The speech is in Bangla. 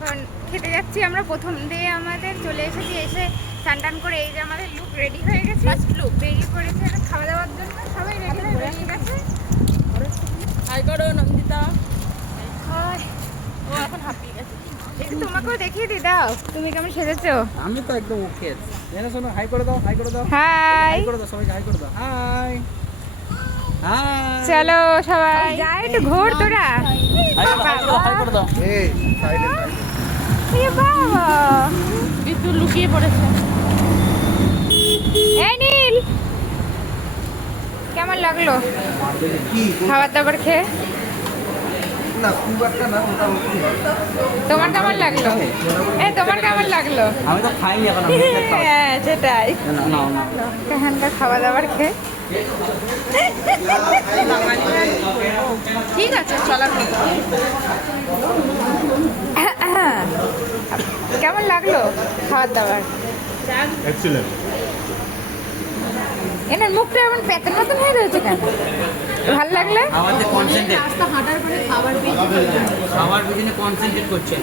এখন খেতে যাচ্ছি আমরা। প্রথম দিয়ে আমাদের চলে এসেছি, এসে স্নান টান করে এই যে আমাদের লুক রেডি হয়ে গেছে। ফার্স্ট লুক রেডি করেছে এখন খাওয়া দাওয়ার জন্য। সবাই রেডি হয়ে বেরিয়ে গেছে। হাই করো নন্দিতা। হাই, ও এখন হাঁপিয়ে গেছে। একটু তোমাকেও দেখিয়ে দি, দাও তুমি কেমন সেজেছো। আমি তো একদম ওকে আছি। জানো শোনো, হাই করে দাও, হাই করে দাও, হাই, হাই করে দাও, সবাইকে হাই করে দাও। হাই হাই, চলো সবাই যা, একটু ঘোর তোরা। হাই করে দাও। এই সাইলেন্ট এ বাবা, বিদ্যুৎ লুকিয়ে পড়েছে। এই নীল, কেমন লাগলো কি খাবার দাবার খেয়ে? না খুব একটা না, মোটামুটি তোমার কেমন লাগলো? এই তোমার কেমন লাগলো? আমি তো খাইনি এখন, আমি হ্যাঁ সেটাই, না না না এখানকার খাবার দাবার খেয়ে ঠিক আছে, চলার মতো। কেমন লাগলো খাবার দাবার? এক্সিলেন্ট। এনার মুখটা এমন পেতন পেতন হয়ে রয়েছে কেন? ভালো লাগলে? আমাদের কনসেন্ট্রেট, রাস্তা হাঁটার পরে খাবার পেয়ে খাবার পিছনে কনসেন্ট্রেট করছে।